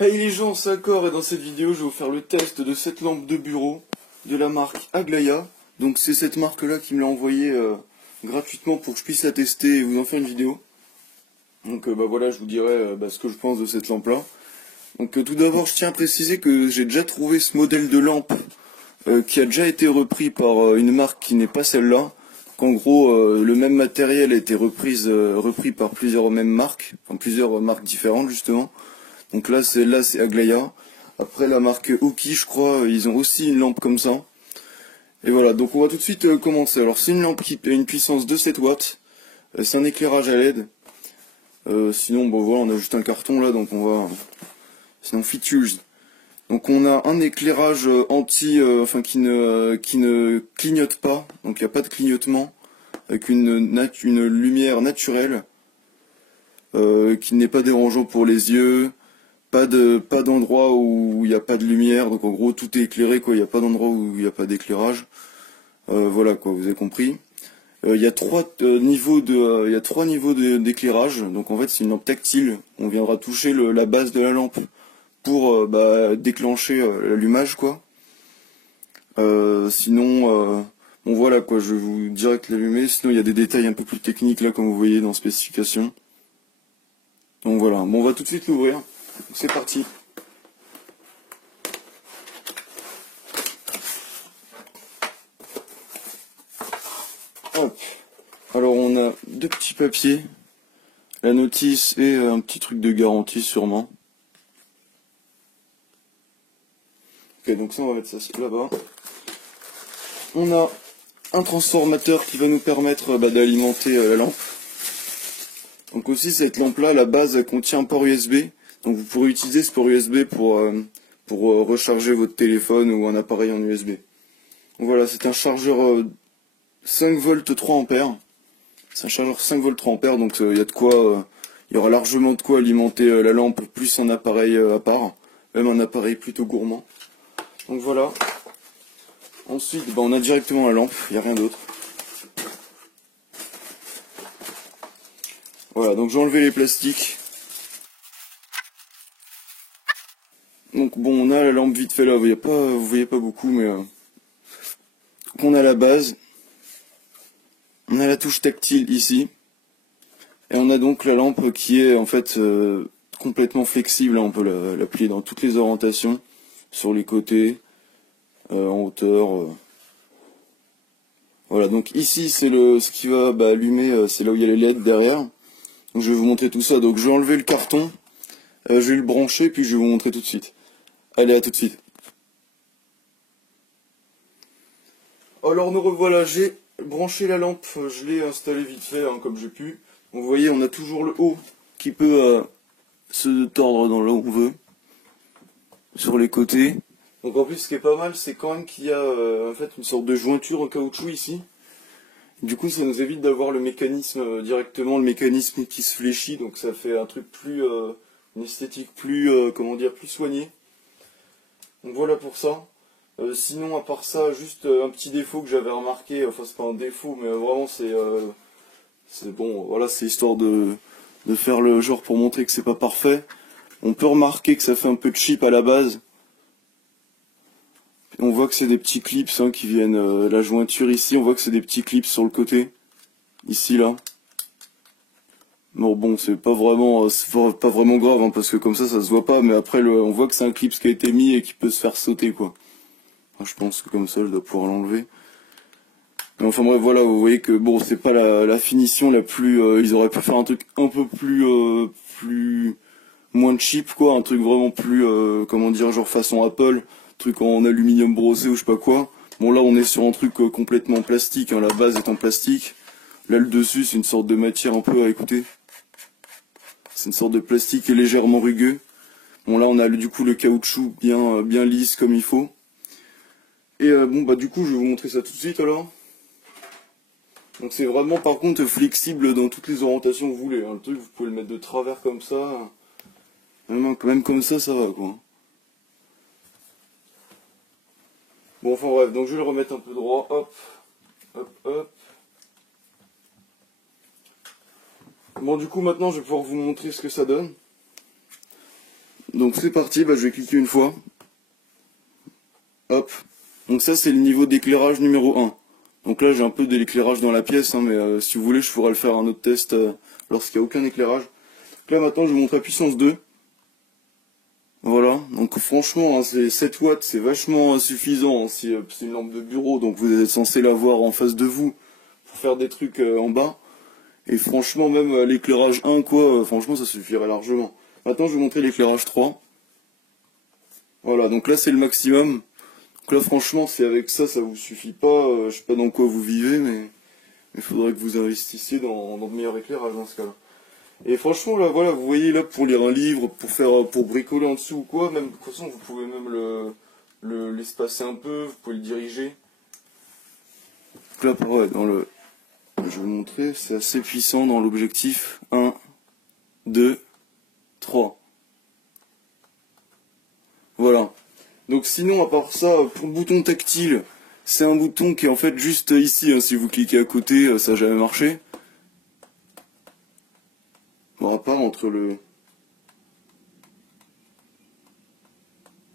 Hey les gens, c'est Accor et dans cette vidéo je vais vous faire le test de cette lampe de bureau de la marque Aglaia. Donc c'est cette marque là qui me l'a envoyé gratuitement pour que je puisse la tester et vous en faire une vidéo. Donc voilà, je vous dirai ce que je pense de cette lampe là. Donc tout d'abord je tiens à préciser que j'ai déjà trouvé ce modèle de lampe qui a déjà été repris par une marque qui n'est pas celle-là. Qu'en gros le même matériel a été repris par plusieurs mêmes marques, enfin plusieurs marques différentes justement. Donc là c'est Aglaia. Après la marque Oki, je crois, ils ont aussi une lampe comme ça. Et voilà, donc on va tout de suite commencer. Alors c'est une lampe qui a une puissance de 7 watts. C'est un éclairage à LED. Sinon bon voilà, on a juste un carton là, donc on va. Sinon features. Donc on a un éclairage qui ne clignote pas, donc il n'y a pas de clignotement, avec une lumière naturelle, qui n'est pas dérangeant pour les yeux. Pas d'endroit où il n'y a pas de lumière, donc en gros tout est éclairé quoi, il n'y a pas d'endroit où il n'y a pas d'éclairage. Voilà quoi, vous avez compris. Il y a trois niveaux d'éclairage, donc en fait c'est une lampe tactile. On viendra toucher la base de la lampe pour déclencher l'allumage quoi. Sinon bon voilà quoi, je vais vous direct l'allumer. Sinon il y a des détails un peu plus techniques là comme vous voyez dans spécification. Donc voilà, bon on va tout de suite l'ouvrir. C'est parti. Hop. Alors on a deux petits papiers, la notice et un petit truc de garantie sûrement. Ok, donc ça on va mettre ça là-bas. On a un transformateur qui va nous permettre d'alimenter la lampe. Donc aussi cette lampe là, à la base elle contient un port USB. Donc vous pourrez utiliser ce port USB pour recharger votre téléphone ou un appareil en USB. Donc voilà, c'est un chargeur 5 volts 3 ampères. C'est un chargeur 5 volts 3 ampères, donc il y a de quoi, il y aura largement de quoi alimenter la lampe, plus un appareil à part, même un appareil plutôt gourmand. Donc voilà. Ensuite, on a directement la lampe, il n'y a rien d'autre. Voilà, donc j'ai enlevé les plastiques. Donc bon, on a la lampe vite fait là, vous voyez pas beaucoup, mais on a la base. On a la touche tactile ici. Et on a donc la lampe qui est en fait complètement flexible. On peut la plier dans toutes les orientations, sur les côtés, en hauteur. Voilà, donc ici c'est ce qui va allumer, c'est là où il y a les LED derrière. Donc je vais vous montrer tout ça. Donc je vais enlever le carton, je vais le brancher, puis je vais vous montrer tout de suite. Allez, à tout de suite. Alors nous revoilà, j'ai branché la lampe, je l'ai installée vite fait comme j'ai pu. Vous voyez, on a toujours le haut qui peut se tordre dans là où on veut, sur les côtés. Donc en plus ce qui est pas mal, c'est quand même qu'il y a en fait une sorte de jointure en caoutchouc ici. Du coup ça nous évite d'avoir le mécanisme directement, le mécanisme qui se fléchit, donc ça fait un truc plus, une esthétique plus, plus soignée. Donc voilà pour ça. Sinon à part ça, juste un petit défaut que j'avais remarqué, enfin c'est pas un défaut mais vraiment c'est bon, voilà, c'est histoire de faire le genre pour montrer que c'est pas parfait. On peut remarquer que ça fait un peu cheap à la base. On voit que c'est des petits clips qui viennent, la jointure ici, on voit que c'est des petits clips sur le côté, ici là. Bon, c'est pas vraiment grave parce que comme ça se voit pas, mais après on voit que c'est un clip qui a été mis et qui peut se faire sauter quoi. Enfin, je pense que comme ça je dois pouvoir l'enlever. Enfin bref, voilà, vous voyez que bon, c'est pas la finition la plus, ils auraient pu faire un truc un peu plus moins cheap quoi, un truc vraiment plus genre façon Apple, truc en aluminium brossé ou je sais pas quoi. Bon là on est sur un truc complètement plastique, la base est en plastique. Là le dessus c'est une sorte de matière un peu, écoutez. C'est une sorte de plastique légèrement rugueux. Bon là on a du coup le caoutchouc bien lisse comme il faut. Et du coup je vais vous montrer ça tout de suite alors. Donc c'est vraiment par contre flexible dans toutes les orientations que vous voulez. Le truc vous pouvez le mettre de travers comme ça. Même comme ça va quoi. Bon enfin bref, donc je vais le remettre un peu droit. Hop, hop, hop. Bon du coup maintenant je vais pouvoir vous montrer ce que ça donne. Donc c'est parti, je vais cliquer une fois. Hop. Donc ça c'est le niveau d'éclairage numéro 1. Donc là j'ai un peu de l'éclairage dans la pièce, hein, mais si vous voulez je pourrais le faire un autre test lorsqu'il n'y a aucun éclairage. Donc là maintenant je vous montre la puissance 2. Voilà, donc franchement, hein, c'est 7 watts, c'est vachement suffisant, hein, si c'est une lampe de bureau, donc vous êtes censé l'avoir en face de vous pour faire des trucs en bas. Et franchement, même l'éclairage 1, quoi, franchement, ça suffirait largement. Maintenant, je vais vous montrer l'éclairage 3. Voilà, donc là, c'est le maximum. Donc là, franchement, si avec ça, ça vous suffit pas, je sais pas dans quoi vous vivez, mais il faudrait que vous investissiez dans de meilleurs éclairages dans ce cas-là. Et franchement, là, voilà, vous voyez, là, pour lire un livre, pour bricoler en dessous ou quoi, même, de toute façon, vous pouvez même l'espacer un peu, vous pouvez le diriger. Donc là, pareil, je vais vous montrer, c'est assez puissant dans l'objectif. 1, 2, 3. Voilà. Donc sinon, à part ça, pour le bouton tactile, c'est un bouton qui est en fait juste ici, hein, si vous cliquez à côté, ça n'a jamais marché. Bon, à part entre le...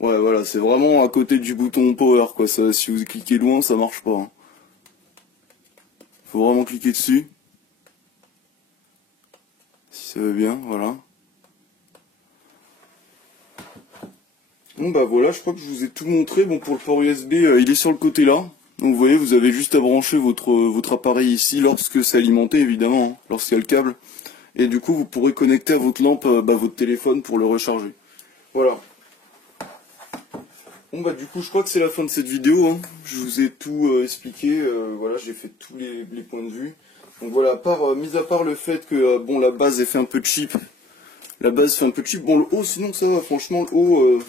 Ouais, voilà, c'est vraiment à côté du bouton power, quoi. Ça, si vous cliquez loin, ça marche pas. Hein. Faut vraiment cliquer dessus. Si ça va bien, voilà. Bon voilà, je crois que je vous ai tout montré. Bon, pour le port USB, il est sur le côté là. Donc vous voyez, vous avez juste à brancher votre appareil ici lorsque c'est alimenté, évidemment, hein, lorsqu'il y a le câble. Et du coup, vous pourrez connecter à votre lampe votre téléphone pour le recharger. Voilà. Bon du coup, je crois que c'est la fin de cette vidéo. Hein. Je vous ai tout expliqué. Voilà, j'ai fait tous les points de vue. Donc voilà, mis à part le fait que bon, la base est fait un peu cheap. La base fait un peu cheap. Bon, le haut, sinon ça va. Franchement, le haut,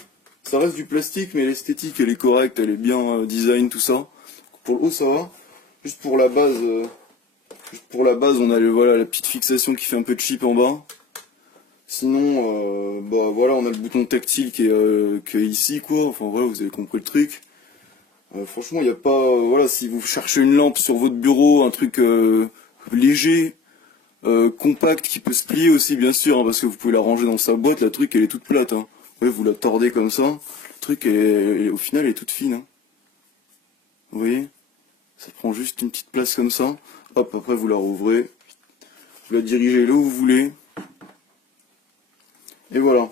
ça reste du plastique, mais l'esthétique, elle est correcte, elle est bien design, tout ça. Pour le haut, ça va. Juste pour la base, on a voilà, la petite fixation qui fait un peu cheap en bas. Sinon, voilà, on a le bouton tactile qui est ici, quoi. Enfin voilà, vous avez compris le truc. Franchement, il n'y a pas... voilà, si vous cherchez une lampe sur votre bureau, un truc léger, compact, qui peut se plier aussi, bien sûr, hein, parce que vous pouvez la ranger dans sa boîte, la truc, elle est toute plate. Hein. Ouais, vous la tordez comme ça, le truc, au final, elle est toute fine. Hein. Vous voyez? Ça prend juste une petite place comme ça. Hop, après, vous la rouvrez. Vous la dirigez là où vous voulez. Et voilà.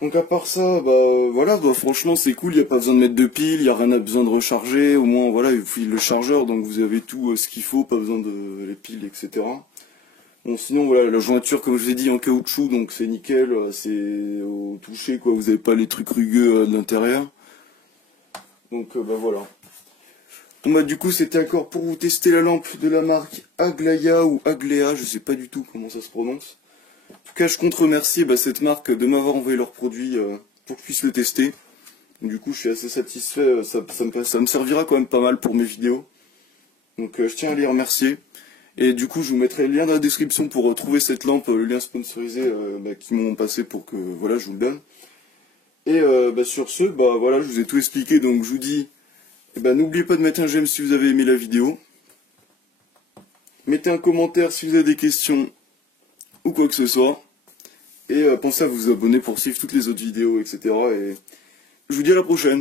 Donc à part ça, voilà, franchement c'est cool, il n'y a pas besoin de mettre de pile, il n'y a rien à besoin de recharger, au moins voilà, il faut le chargeur, donc vous avez tout ce qu'il faut, pas besoin de les piles, etc. Bon sinon voilà, la jointure comme je vous ai dit en caoutchouc, donc c'est nickel, c'est au toucher quoi, vous n'avez pas les trucs rugueux de l'intérieur. Donc voilà. Bon du coup c'était encore pour vous tester la lampe de la marque Aglaia ou Aglea, je sais pas du tout comment ça se prononce. En tout cas, je compte remercier cette marque de m'avoir envoyé leurs produits pour que je puisse le tester. Du coup, je suis assez satisfait. Ça me servira quand même pas mal pour mes vidéos. Donc, je tiens à les remercier. Et du coup, je vous mettrai le lien dans la description pour retrouver cette lampe, le lien sponsorisé qu'ils m'ont passé pour que voilà, je vous le donne. Et sur ce, voilà, je vous ai tout expliqué. Donc, je vous dis, n'oubliez pas de mettre un j'aime si vous avez aimé la vidéo. Mettez un commentaire si vous avez des questions ou quoi que ce soit. Et pensez à vous abonner pour suivre toutes les autres vidéos, etc. Et je vous dis à la prochaine.